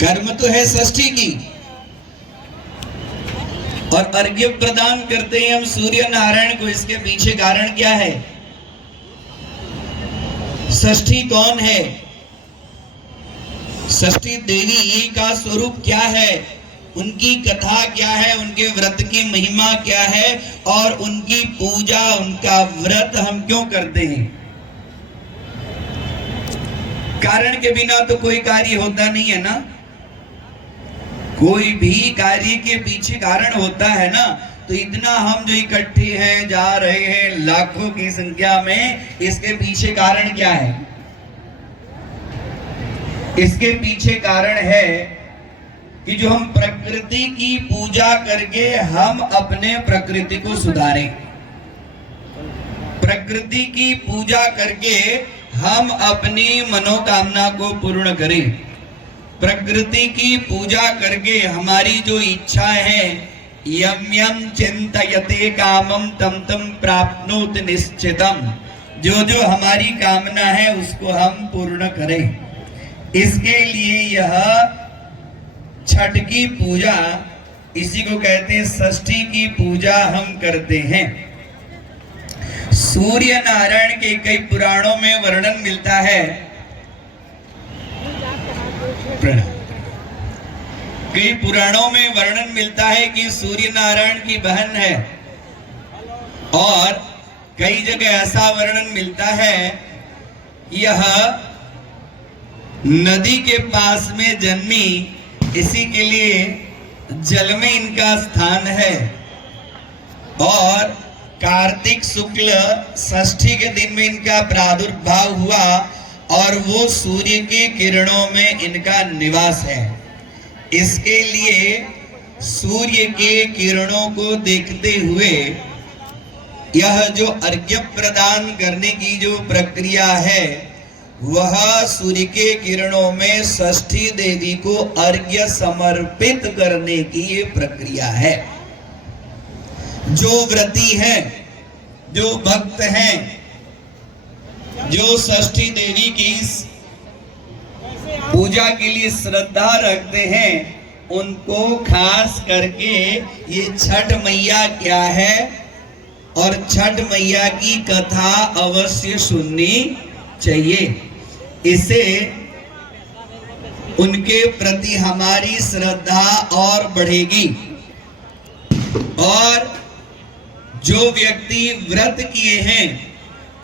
कर्म तो है षष्ठी की, और अर्घ्य प्रदान करते हैं हम सूर्य नारायण को। इसके पीछे कारण क्या है? षष्ठी कौन है? षष्ठी देवी का स्वरूप क्या है? उनकी कथा क्या है? उनके व्रत की महिमा क्या है? और उनकी पूजा, उनका व्रत हम क्यों करते हैं? कारण के बिना तो कोई कार्य होता नहीं है ना। कोई भी कार्य के पीछे कारण होता है ना। तो इतना हम जो इकट्ठे हैं, जा रहे हैं लाखों की संख्या में, इसके पीछे कारण क्या है? इसके पीछे कारण है कि जो हम प्रकृति की पूजा करके हम अपने प्रकृति को सुधारें। प्रकृति की पूजा करके हम अपनी मनोकामना को पूर्ण करें। प्रकृति की पूजा करके हमारी जो इच्छा है, यम यम चिंतयते कामम तम तम प्राप्नोति निश्चितम, जो जो हमारी कामना है उसको हम पूर्ण करें। इसके लिए यह छठ की पूजा, इसी को कहते हैं षष्ठी की पूजा हम करते हैं। सूर्य नारायण के कई पुराणों में वर्णन मिलता है। कई पुराणों में वर्णन मिलता है कि सूर्य नारायण की बहन है, और कई जगह ऐसा वर्णन मिलता है यह नदी के पास में जन्मी, इसी के लिए जल में इनका स्थान है। और कार्तिक शुक्ल षष्ठी के दिन में इनका प्रादुर्भाव हुआ, और वो सूर्य की किरणों में इनका निवास है। इसके लिए सूर्य के किरणों को देखते हुए यह जो अर्घ्य प्रदान करने की जो प्रक्रिया है, वह सूर्य के किरणों में षष्ठी देवी को अर्घ्य समर्पित करने की ये प्रक्रिया है। जो व्रती हैं, जो भक्त हैं, जो षष्ठी देवी की पूजा के लिए श्रद्धा रखते हैं, उनको खास करके ये छठ मैया क्या है और छठ मैया की कथा अवश्य सुननी चाहिए। इसे उनके प्रति हमारी श्रद्धा और बढ़ेगी। और जो व्यक्ति व्रत किए हैं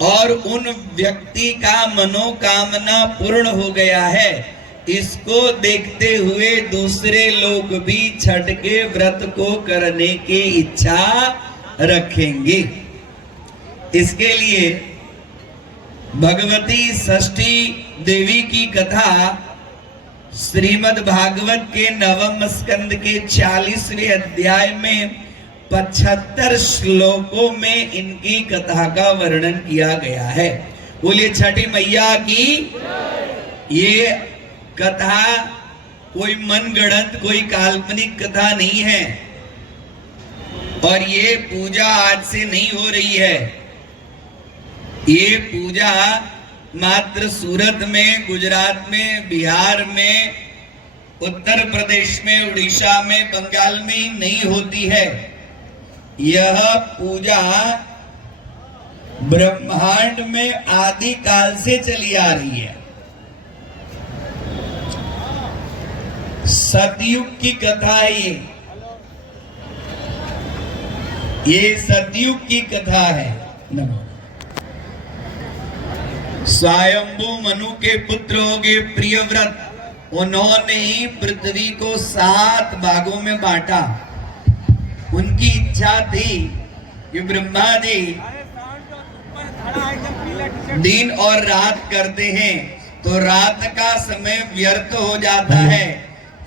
और उन व्यक्ति का मनोकामना पूर्ण हो गया है, इसको देखते हुए दूसरे लोग भी छठ के व्रत को करने की इच्छा रखेंगे। इसके लिए भगवती षष्ठी देवी की कथा श्रीमद् भागवत के नवम स्कंद के 40वें अध्याय में 75 श्लोकों में इनकी कथा का वर्णन किया गया है। बोलिए छठी मैया की। ये कथा कोई मनगढ़ंत, कोई काल्पनिक कथा नहीं है, और ये पूजा आज से नहीं हो रही है। ये पूजा मात्र सूरत में, गुजरात में, बिहार में, उत्तर प्रदेश में, उड़ीसा में, बंगाल में ही नहीं होती है। यह पूजा ब्रह्मांड में आदि काल से चली आ रही है। सतयुग की कथा है ये सतयुग की कथा है। स्वयंभू मनु के पुत्र हो गए प्रियव्रत, उन्होंने ही पृथ्वी को 7 भागों में बांटा। उनकी इच्छा थी कि ब्रह्मा जी दिन और रात करते हैं तो रात का समय व्यर्थ हो जाता है।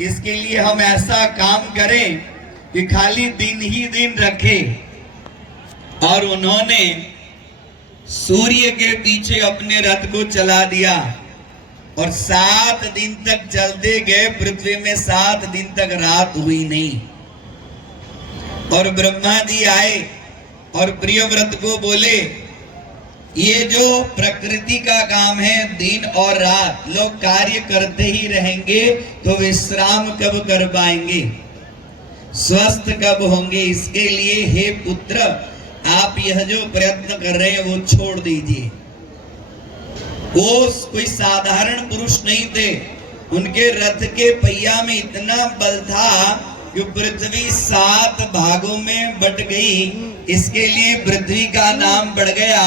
इसके लिए हम ऐसा काम करें कि खाली दिन ही दिन रखें। और उन्होंने सूर्य के पीछे अपने रथ को चला दिया, और 7 दिन तक चलते गए। पृथ्वी में 7 दिन तक रात हुई नहीं। और ब्रह्मा जी आए और प्रियव्रत को बोले, ये जो प्रकृति का काम है, दिन और रात लोग कार्य करते ही रहेंगे तो विश्राम कब कर पाएंगे, स्वस्थ कब होंगे। इसके लिए हे पुत्र, आप यह जो प्रयत्न कर रहे हैं वो छोड़ दीजिए। वो कोई साधारण पुरुष नहीं थे, उनके रथ के पहिया में इतना बल था कि पृथ्वी 7 भागों में बट गई। इसके लिए पृथ्वी का नाम पड़ गया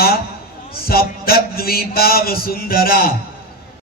सप्तद्वीपा वसुंधरा।